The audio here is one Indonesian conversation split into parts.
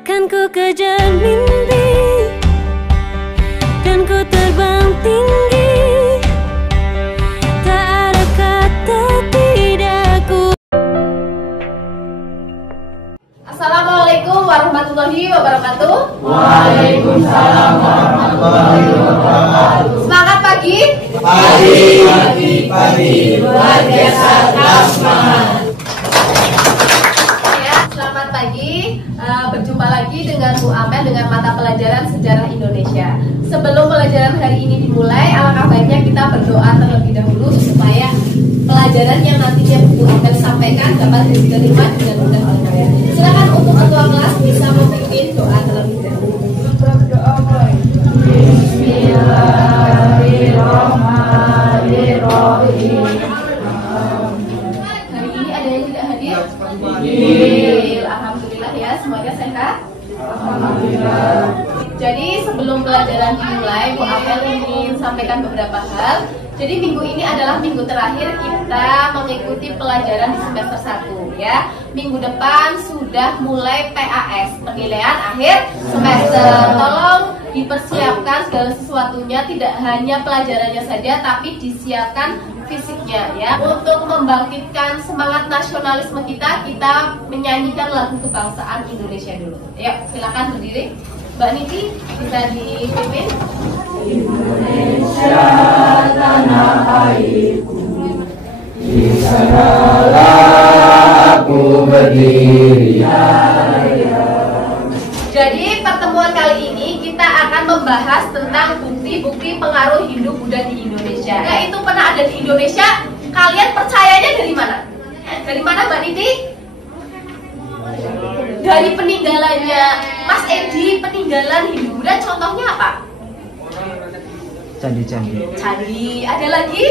Kan ku kejar mimpi dan ku terbang tinggi, tak ada kata tidak ku. Assalamualaikum warahmatullahi wabarakatuh. Waalaikumsalam warahmatullahi wabarakatuh. Semangat pagi. Pagi, luar biasa, tetap semangat. Ya, selamat pagi. Berjumpa lagi dengan Bu Amel dengan mata pelajaran Sejarah Indonesia. Sebelum pelajaran hari ini dimulai, alangkah baiknya kita berdoa terlebih dahulu supaya pelajaran yang nantinya Bu Amel sampaikan dapat diterima dengan mudah oleh kalian. Silakan untuk ketua kelas bisa memimpin doa terlebih dahulu. Berdoa mulai. Bismillahirrahmanirrahim. Hari ini ada yang tidak hadir? Alhamdulillah ya, semuanya sehat. Alhamdulillah. Jadi sebelum pelajaran dimulai, Bu Amel ingin sampaikan beberapa hal. Jadi minggu ini adalah minggu terakhir kita mengikuti pelajaran di semester 1 ya. Minggu depan sudah mulai PAS, penilaian akhir semester. Tolong dipersiapkan segala sesuatunya, tidak hanya pelajarannya saja tapi disiapkan fisiknya ya. Untuk membangkitkan semangat nasionalisme kita menyanyikan lagu kebangsaan Indonesia dulu. Yuk, silakan berdiri. Mbak Niti bisa dipimpin. Indonesia tanah airku, di sanalah aku berdiri. Jadi pertemuan kali ini kita akan membahas tentang bukti-bukti pengaruh Hindu-Buddha di Indonesia. Nah, itu pernah ada di Indonesia. Kalian percayanya dari mana? Dari mana Mbak Niti? Dari peninggalannya Mas Edi, peninggalan Hindu-Buddha. Contohnya apa? Candi-candi. Candi. Ada lagi?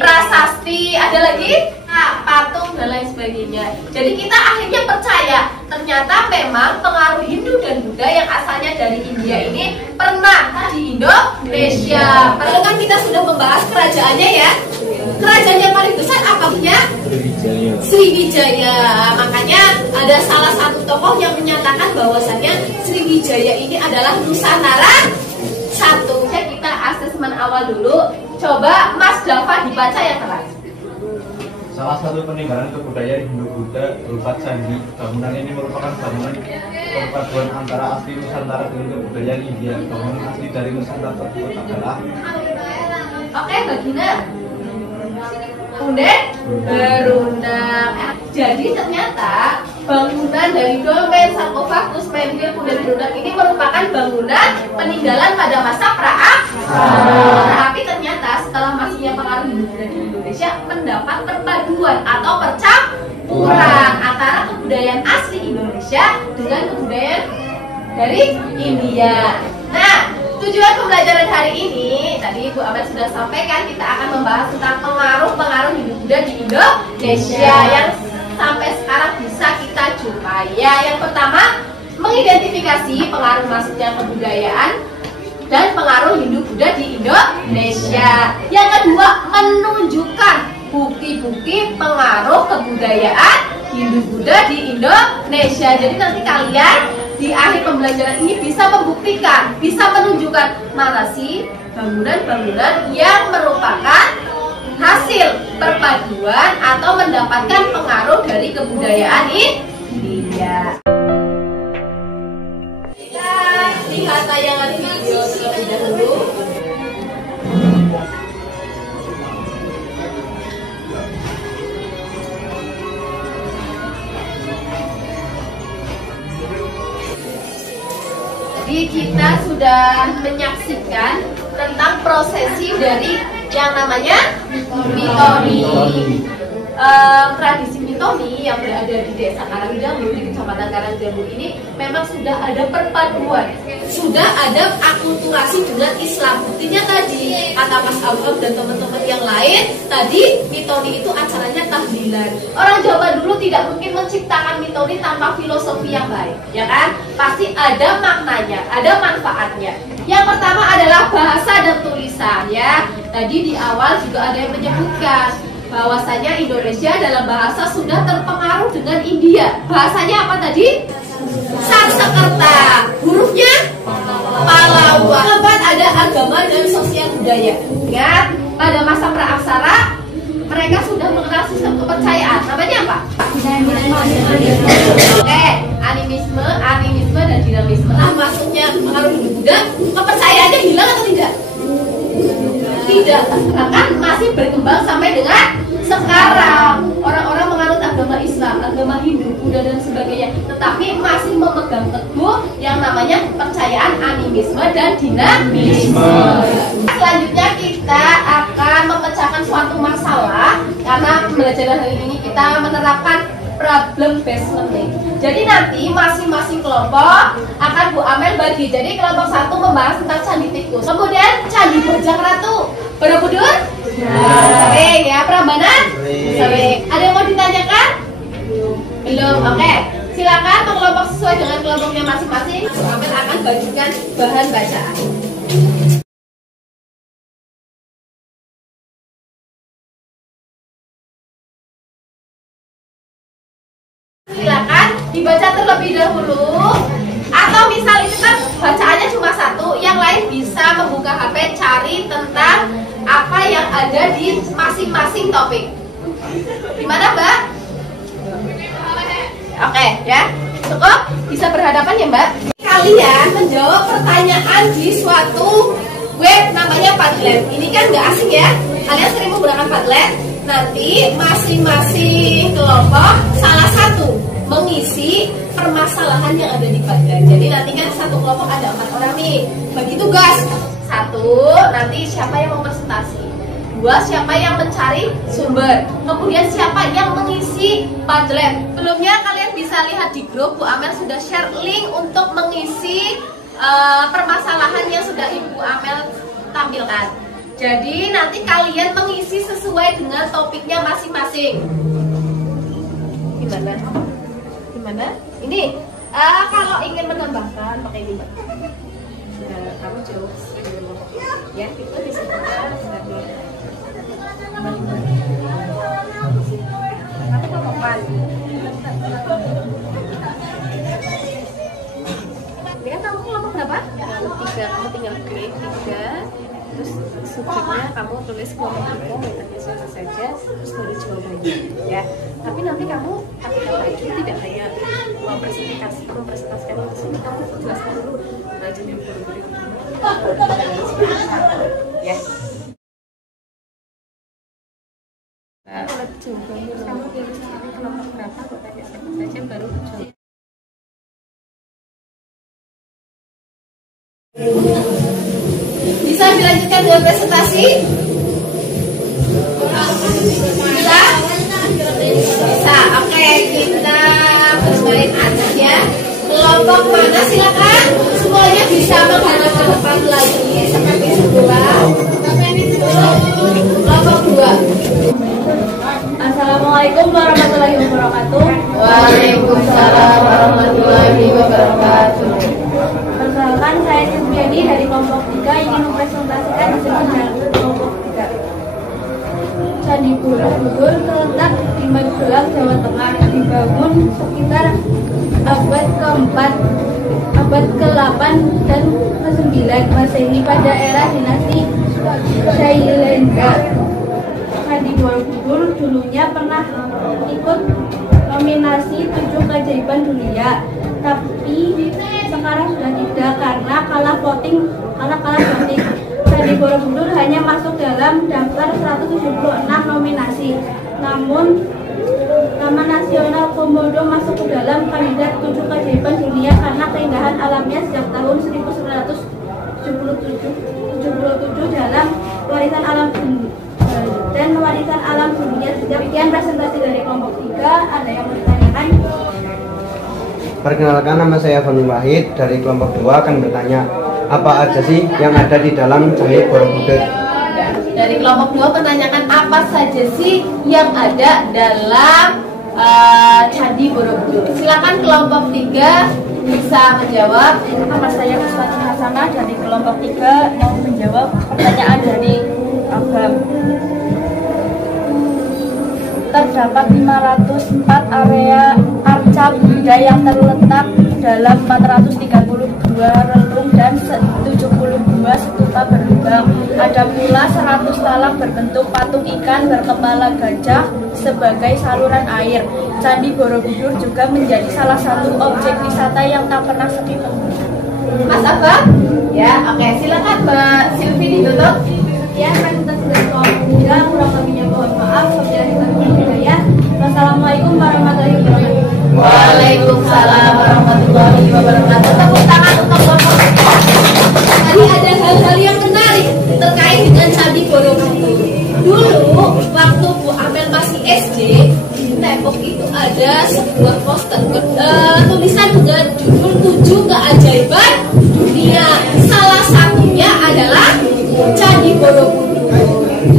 Prasasti. Ada lagi? Nah, patung dan lain sebagainya. Jadi kita akhirnya percaya ternyata memang pengaruh Hindu dan Buddha yang asalnya dari India ini pernah di Indonesia. Padahal kan kita sudah membahas kerajaannya ya. Kerajaan yang paling besar apa punya? Sriwijaya. Makanya ada salah satu tokoh yang menyatakan bahwasannya Sriwijaya ini adalah Nusantara satu. Kita asesmen awal dulu. Coba Mas Dava dibaca yang terakhir. Salah satu peninggalan kebudayaan Hindu-Buddha berupa candi. Bangunan ini merupakan bangunan perpaduan antara asli Nusantara dengan kebudayaan India. Bangunan asli dari Nusantara tersebut adalah Oke, Bagina. Kemudian berundang. Jadi ternyata bangunan dari dolmen, sarkofagus, menhir, kemudian berundang ini merupakan bangunan peninggalan pada masa Tapi ternyata setelah masuknya pengaruh Hindu-Buddha di Indonesia mendapat perpaduan atau percampuran antara kebudayaan asli Indonesia dengan kebudayaan dari India. Nah, tujuan pembelajaran hari ini tadi Bu Amel sudah sampaikan, kita akan membahas tentang pengaruh Hindu-Buddha di Indonesia yang sampai sekarang bisa kita jumpai. Ya, yang pertama mengidentifikasi pengaruh masuknya kebudayaan dan pengaruh Hindu-Buddha di Indonesia. Yang kedua menunjukkan bukti-bukti pengaruh kebudayaan Hindu-Buddha di Indonesia. Jadi nanti kalian di akhir pembelajaran ini bisa membuktikan, bisa menunjukkan mana sih bangunan-bangunan yang merupakan hasil perpaduan atau mendapatkan pengaruh dari kebudayaan India. Kita lihat tayangan video terlebih dahulu. Jadi kita sudah menyaksikan tentang prosesi dari yang namanya mitoni. Tradisi mitoni yang berada di desa Karangjamu, di kecamatan Karangjamu ini memang sudah ada perpaduan, sudah ada akulturasi dengan Islam. Buktinya tadi kata Mas Awam dan teman-teman yang lain, tadi mitoni itu acaranya tahlilan. Orang Jawa dulu tidak mungkin menciptakan mitoni tanpa filosofi yang baik, ya kan? Pasti ada maknanya, ada manfaatnya. Yang pertama adalah bahasa dan tulisan ya. Tadi di awal juga ada yang menyebutkan bahwasanya Indonesia dalam bahasa sudah terpengaruh dengan India. Bahasanya apa tadi? Sanskerta. Hurufnya Pallawa. Keempat ada agama dan sosial budaya. Ingat, pada masa praaksara mereka sudah mengenal sistem kepercayaan. Namanya apa? Animisme dan dinamisme. Nah, maksudnya pengaruh Hindu-Buddha, kepercayaannya hilang atau tidak? Tidak, bahkan masih berkembang sampai dengan sekarang. Orang-orang menganut agama Islam, agama Hindu, Buddha dan sebagainya, tetapi masih memegang teguh yang namanya kepercayaan animisme dan dinamisme. Selanjutnya kita akan memecahkan suatu masalah karena pembelajaran hari ini kita menerapkan problem based learning. Jadi nanti masing-masing kelompok akan Bu Amel bagi. Jadi kelompok 1 membahas tentang candi tikus, kemudian candi Bojang Ratu, Borobudur, sering ya, Prambanan, sering. Ada yang mau ditanyakan? Belum. Oke, silakan kelompok sesuai dengan kelompoknya masing-masing. Bu Amel akan bagikan bahan bacaan. Silakan dibaca terlebih dahulu, atau misal itu kan bacaannya cuma satu, yang lain bisa membuka HP cari tentang apa yang ada di masing-masing topik. Gimana, Mbak? Oke, ya. Cukup? Bisa berhadapan ya, Mbak? Kalian menjawab pertanyaan di suatu web namanya Padlet. Ini kan nggak asing ya. Kalian sering menggunakan Padlet. Nanti masing-masing kelompok salah satu mengisi permasalahan yang ada di Padlet. Jadi nanti kan satu kelompok ada 4 orang nih. Bagi tugas. 1, nanti siapa yang mempresentasi. 2, siapa yang mencari sumber. Kemudian siapa yang mengisi Padlet. Sebelumnya kalian bisa lihat di grup, Bu Amel sudah share link untuk mengisi permasalahan yang sudah Ibu Amel tampilkan. Jadi nanti kalian mengisi sesuai dengan topiknya masing-masing. Gimana? Gimana? Ini kalau ingin menambahkan pakai ini, Mbak. Kamu jauh ya, itu disebutkan sebagai kelompok. Ini kan kamu kelompok berapa? 3. Kamu tinggal klik 3. Terus subjeknya kamu tulis kelompok itu, metodenya siapa saja, terus baru jawabannya ya. Tapi nanti kamu kata itu tidak hanya mempresentasikan di sini, kamu jelaskan dulu belajar yang baru-baru ya. Kalau jawabannya kamu tulis kelompok berapa, tanya siapa saja, baru jawab. Bisa dilanjutkan dengan presentasi? Bisa? Bisa. Oke, kita bermain aja ya. Kelompok mana silakan? Semuanya bisa menghadap ke depan lagi seperti semula. Kelompok 2. Assalamualaikum warahmatullahi wabarakatuh. Waalaikumsalam warahmatullahi wabarakatuh. Perkenalkan, saya Sisbiani dari kelompok 3 ingin mempresentasikan hasil kelompok 3. Candi Borobudur terletak di Magelang, Jawa Tengah, dibangun sekitar abad ke-4, abad ke-8 dan ke-9 Masehi pada era dinasti Shailendra. Candi Borobudur dulunya pernah ikut nominasi 7 keajaiban dunia, tapi sekarang sudah tidak karena kalah voting. Candi Borobudur hanya masuk dalam daftar 176 nominasi. Namun Taman Nasional Komodo masuk ke dalam kandidat 7 keajaiban dunia karena keindahan alamnya sejak tahun 1977 dalam warisan alam dan warisan alam dunia. Demikian presentasi dari kelompok 3. Ada yang mau ditanyakan? Perkenalkan, nama saya Fani Wahid dari kelompok 2 akan bertanya, apa aja sih yang ada di dalam Candi Borobudur? Dari kelompok 2 menanyakan apa saja sih yang ada dalam Candi Borobudur. Silakan kelompok 3 bisa menjawab. Nama saya Kuswati Hasanah dari kelompok 3 mau menjawab pertanyaan dari Agam. terdapat 504 area arca Buddha yang terletak dalam 432 relung dan 72 stupa berlubang. Ada pula 100 talang berbentuk patung ikan berkepala gajah sebagai saluran air. Candi Borobudur juga menjadi salah satu objek wisata yang tak pernah sepi pengunjung. Mas apa? Ya, oke, silakan Mbak Silvi ditutup. Ya, presentasi dari Kelompok 3, kurang lebihnya mohon maaf. Wassalamualaikum warahmatullahi wabarakatuh. Waalaikumsalam warahmatullahi wabarakatuh. Tepuk tangan untuk Bapak. Tadi ada hal-hal yang menarik terkait dengan Candi Borobudur. Dulu waktu Bu Amel masih SD, di tembok itu ada sebuah poster tulisan dengan judul 7 keajaiban dunia. Salah satunya adalah Candi Borobudur.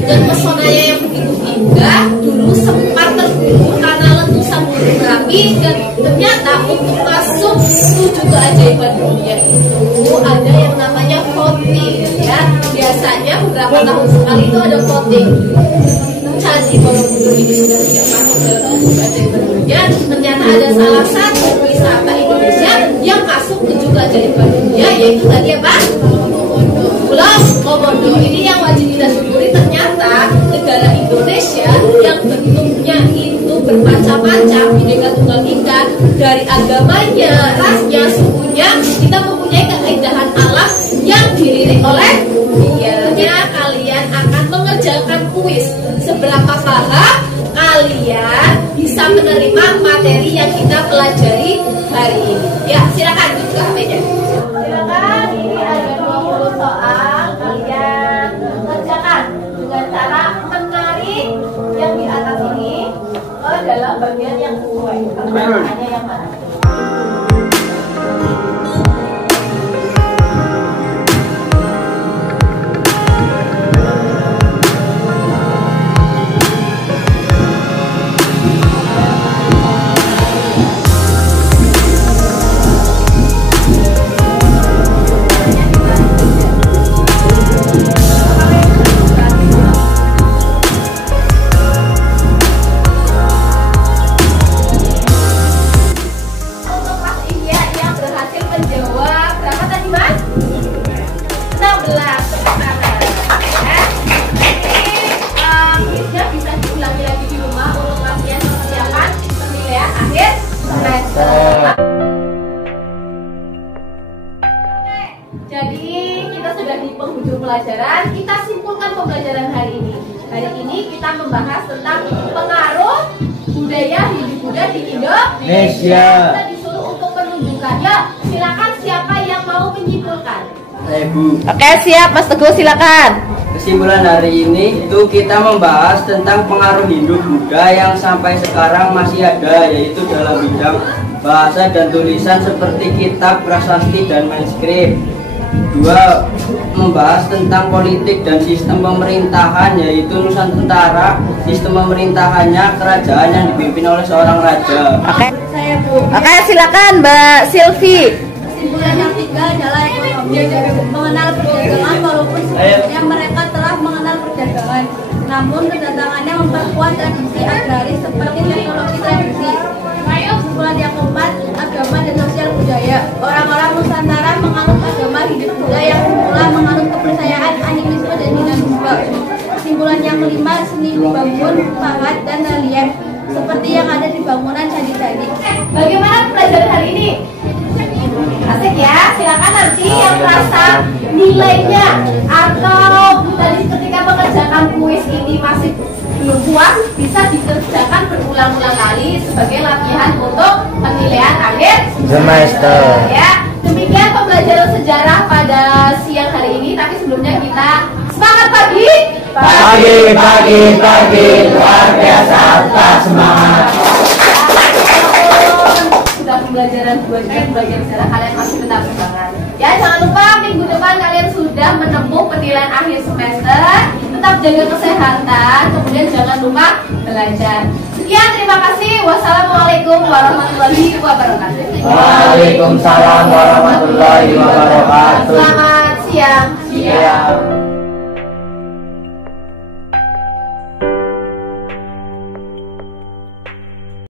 Dan pesonanya yang begitu indah, dulu sempat terbunuh karena letusan gunung berapi, dan ternyata untuk masuk 7 keajaiban dunia itu ada yang namanya voting, ya. Biasanya beberapa tahun sekali itu ada voting. Candi Borobudur ini sudah tidak masuk ke 7 keajaiban dunia. Ternyata ada salah satu wisata Indonesia yang masuk 7 keajaiban dunia, yaitu tadi apa? Pulau Komodo. Ini yang wajib kita syukuri, ternyata negara Indonesia yang bentuknya itu bermacam-macam, Bhinneka Tunggal Ika, dari agamanya, rasnya, sukunya, kita mempunyai keindahan alam yang dilirik oleh dia. Kalian akan mengerjakan kuis. Seberapa paham kalian bisa menerima materi yang kita pelajari hari ini? Ya, silakan buka HP-nya. Silakan, ini ada 20 soal, kalian kerjakan dengan cara menarik yang di atas ini ke dalam bagian yang sesuai. Pertanyaannya yang mana? Jadi kita sudah di penghujung pelajaran, kita simpulkan pembelajaran hari ini. Hari ini kita membahas tentang pengaruh budaya Hindu-Buddha di Indonesia. Kita disuruh untuk menunjukkannya. Silakan siapa yang mau menyimpulkan? Ibu. Oke, siap Mas Teguh, silakan. Kesimpulan hari ini itu kita membahas tentang pengaruh Hindu-Buddha yang sampai sekarang masih ada, yaitu dalam bidang bahasa dan tulisan seperti kitab, prasasti, dan manuskrip. 2. Membahas tentang politik dan sistem pemerintahan, yaitu Nusantara. Sistem pemerintahannya kerajaan yang dipimpin oleh seorang raja. Oke. Saya Bu. Oke, silakan Mbak Silvi. Kesimpulan yang 3 adalah mengenal perdagangan, walaupun sebelumnya mereka telah mengenal perdagangan. Namun kedatangannya memperkuat tradisi agraris seperti teknologi tradisi. Kesimpulan yang 4, agama dan sosial budaya. Orang-orang Nusantara menganut agama Hindu-Buddha yang semula menganut kepercayaan animisme dan dinamisme. Kesimpulan yang 5, seni bangun, pahat, dan relief seperti yang ada di bangunan candi-candi. Bagaimana pelajaran hari ini? Asik ya, silakan nanti yang merasa nilainya atau tadi ketika mengerjakan kuis ini masih belum puas, bisa dikerjakan berulang-ulang kali sebagai latihan untuk penilaian akhir semester. Ya, demikian pembelajaran sejarah pada siang hari ini. Tapi sebelumnya kita semangat pagi. Pagi, luar biasa, tetap semangat. Sudah pembelajaran 2 jam belajar sejarah, kalian masih tetap semangat. Ya, jangan lupa minggu depan kalian sudah menempuh penilaian akhir semester. Tetap jaga kesehatan, kemudian jangan lupa belajar. Sekian, terima kasih. Wassalamualaikum warahmatullahi wabarakatuh. Waalaikumsalam warahmatullahi wabarakatuh. Selamat siang. Siap.